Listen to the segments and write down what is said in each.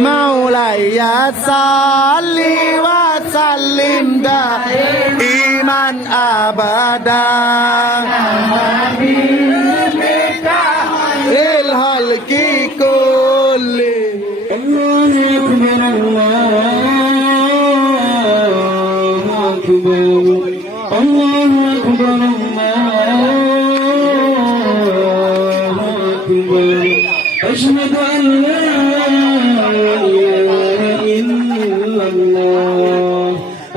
مولاي صل وسلم دائما أبدا الخلق كله الله أكبر الله أكبر الله أكبر الله أكبر أشهد أن لا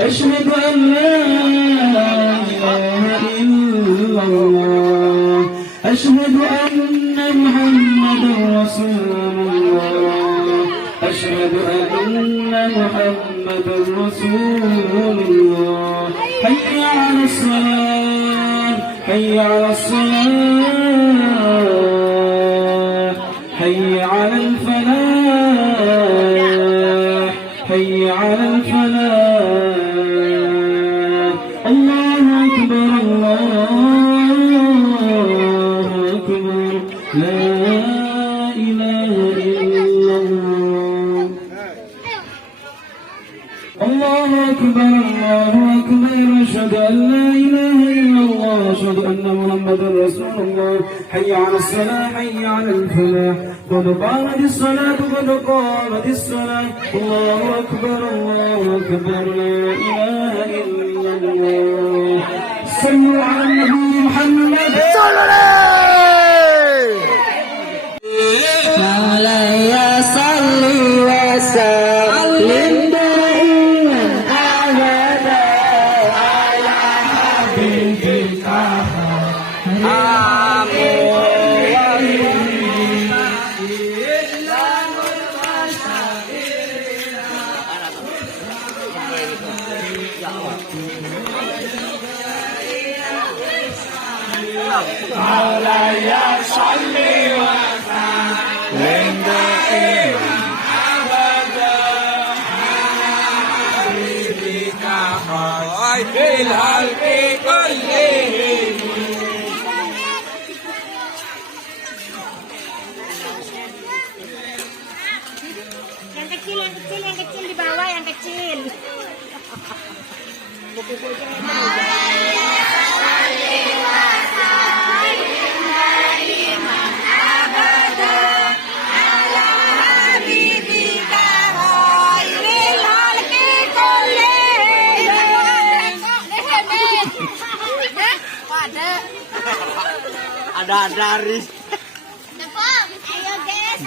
أشهد أن لا إله إلا الله أشهد أن محمدا رسول الله أشهد أن محمدا رسول الله حي على الصلاة حي على الصلاة حي على الفلاح حي على الفلاح الله أكبر الله أكبر لا إله إلا الله الله أكبر الله أكبر أشهد أن لا إله إلا الله أشهد أن محمدا رسول الله حي على الصلاة حي على الفلاح قد قامت الصلاة قد قامت الصلاة الله أكبر لا إله إلا الله صلوا على النبي محمد صلى الله عليه صل وسلم دائما أبدا على حبيبك مولاي صل وسلم دائما أبدا على حبيبك خير الخلق كلهم. Yang kecil di bawah, yang kecil. Ada Aris. Ayo guys,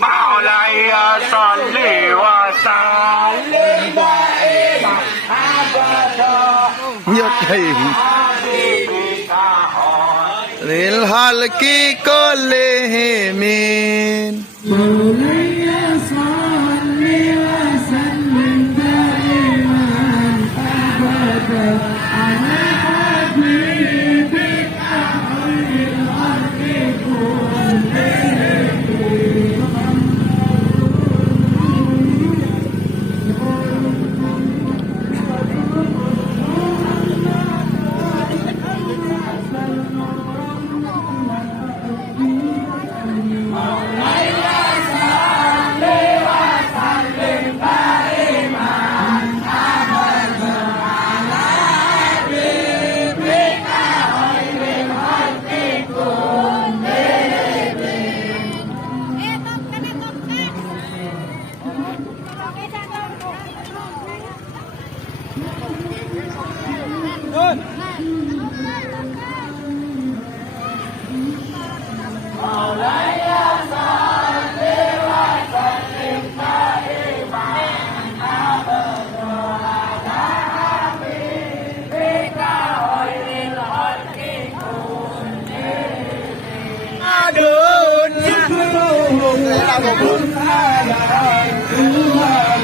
مولاي صل وسلم دائما أبدا للخلق كلهم. مولاي صل وسلم دائما أبدا على حبيبك خير الخلق كلهم. مولاي صل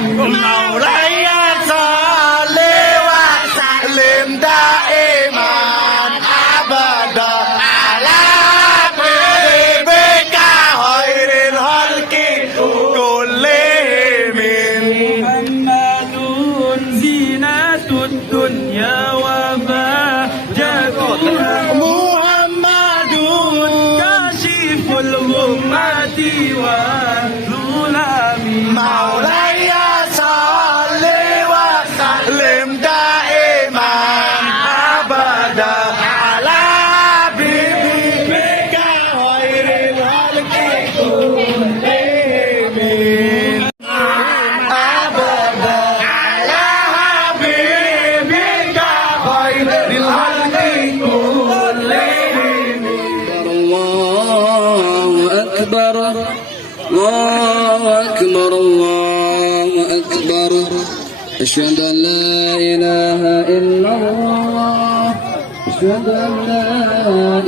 Maulaya salli wa sallim daiman abada ala habibika khairil khalqi kullihim. محمد زينة الدنيا وبهجتها Muhammadun كاشف الغمة والظلام Maulaya salli wa sallim daiman abada ala habibika khairil khalqi kullihim. Abada ala habibika khairil khalqi kullihim. الله أكبر الله أكبر الله أكبر أشهد أن لا إله إلا الله أشهد أن لا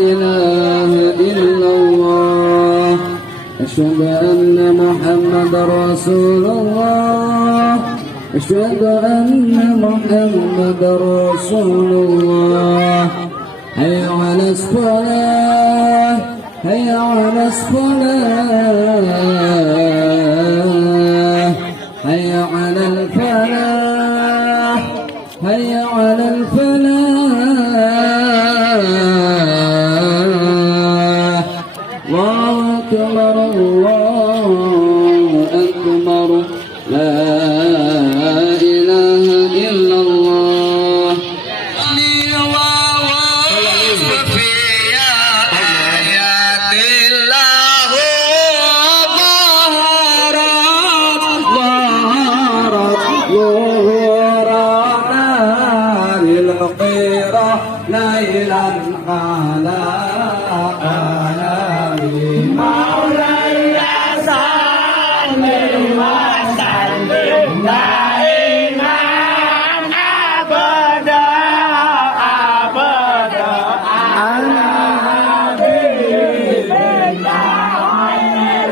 إله إلا الله أشهد أن محمد رسول الله أشهد أن محمد رسول الله هيا على الصلاة هيا على الصلاة هيا على الفلاح هيا على الفلاح الله أكبر الله أكبر لا إله إلا الله ليلا على آلامي مولاي صل وسلم دائما أبدا أبدا على حبيبك خير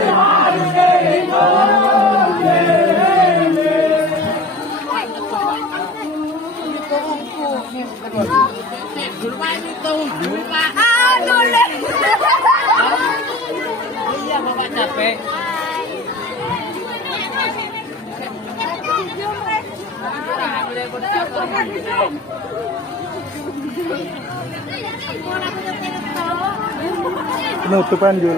Capek. Penutupan Jul.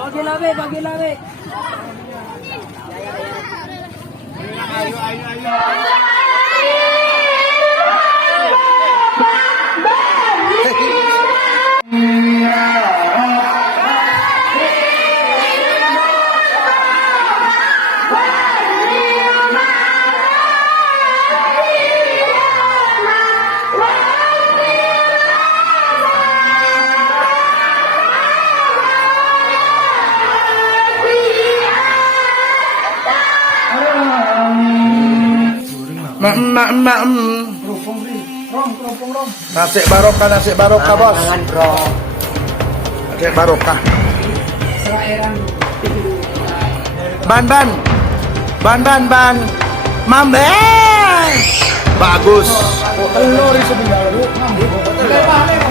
Bagi lawe, bagi lawe. Nasi barokah bos. Nasi barokah. Ban. Mambe. Bagus. Telur sebenarnya.